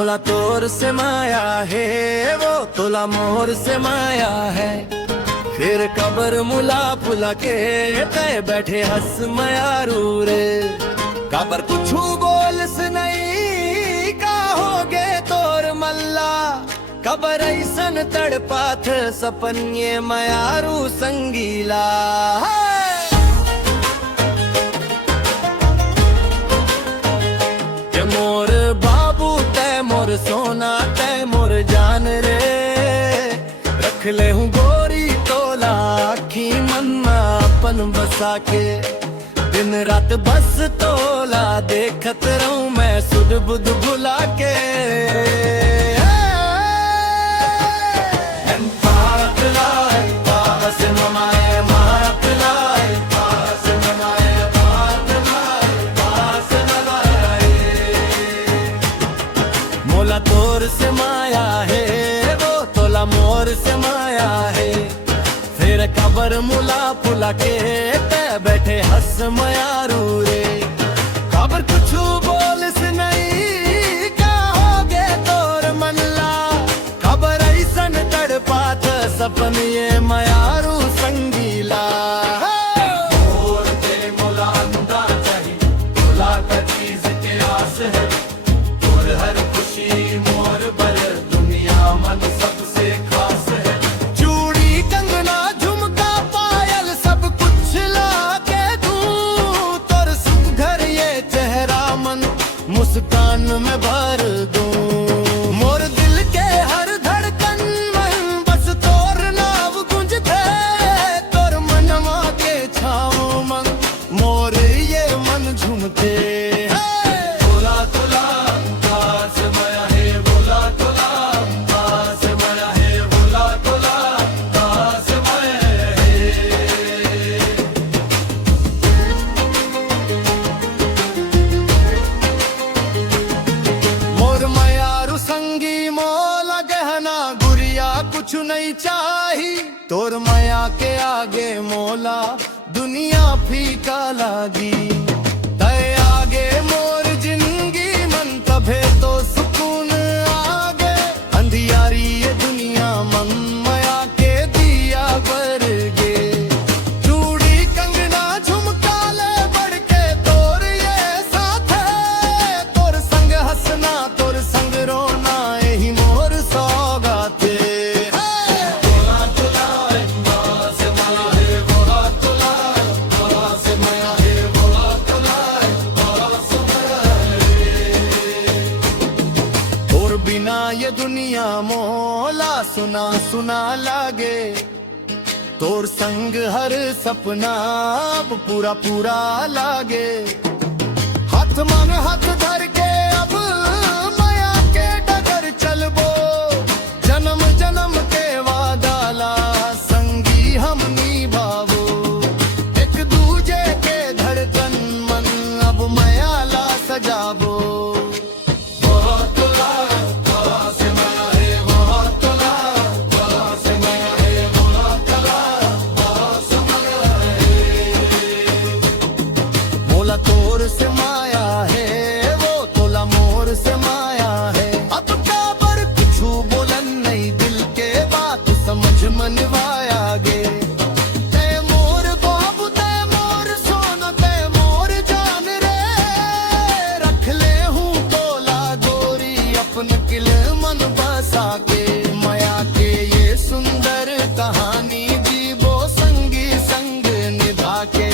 मोला तोर से माया है, वो तोला मोर से माया है। फिर कबर मुला पुला के तय बैठे हंस मयारू रे। कबर कुछ बोल से नहीं का होगे तोर मल्ला। कबर ऐसन तड़पाथ सपन ये मयारू संगीला। मोर बाबू तय मोर सोना तय मोर जान रे। रख ले हूँ गोरी तोला आखी मन अपन बसा के। दिन रात बस तोला देखत रहूं मैं सुध बुध भुला के। मोला तोर से माया है, वो तोला मोर से माया है। फिर कबर मुला पुला के तय बैठे हंस मयारू रे। कबर कुछ बोल से नहीं का होगे तोर मनला। कबर ऐसन तड़पात सपन ये मयारू संगीला। मुस्कान में भर दूं मोर दिल के हर धड़कन मन बस तोर नाव गुंजते। तोर मनवा के छाओ मन मोर ये मन झूमते। बोला तोला पास माया है, बोला तोला पास माया है, बोला तोला पास माया है। संगी मोला गहना गुरिया कुछ नहीं चाही। तोर माया के आगे मोला दुनिया फीका लागी। तय आगे मोर जिंदगी मन तभे तो सुकून आगे। अंधियारी ये दुनिया मन माया के दिया बर गे। चूड़ी कंगना झुमका ले बढ़ के तोर ये साथ है। तोर संग हंसना तोर संग रोना यही मोर सौगात है। बोला तोला पास माया है, बोला तोला पास माया है, बोला तोला पास माया है। तोर बिना ये दुनिया मोला सुना सुना लागे। तोर संग हर सपना अब पूरा पूरा लागे। हाथ मन हाथ धर के अब माया के डगर चलबो। जन्म जन्म के वादा ला संगी हम निभावो। एक दूजे के धड़कन मन अब माया ला सजाबो। मोला तोर से माया है, वो तोला मोर से माया है। अब काबर कुछ बोलन नहीं दिल के बात समझ मनवाया गे। तय मोर बाबू तय मोर सोना तय मोर जान रे। रख ले हूँ तोला गोरी अपन किल मन बसा के। माया के ये सुंदर कहानी जीवो संगी संग निभा के।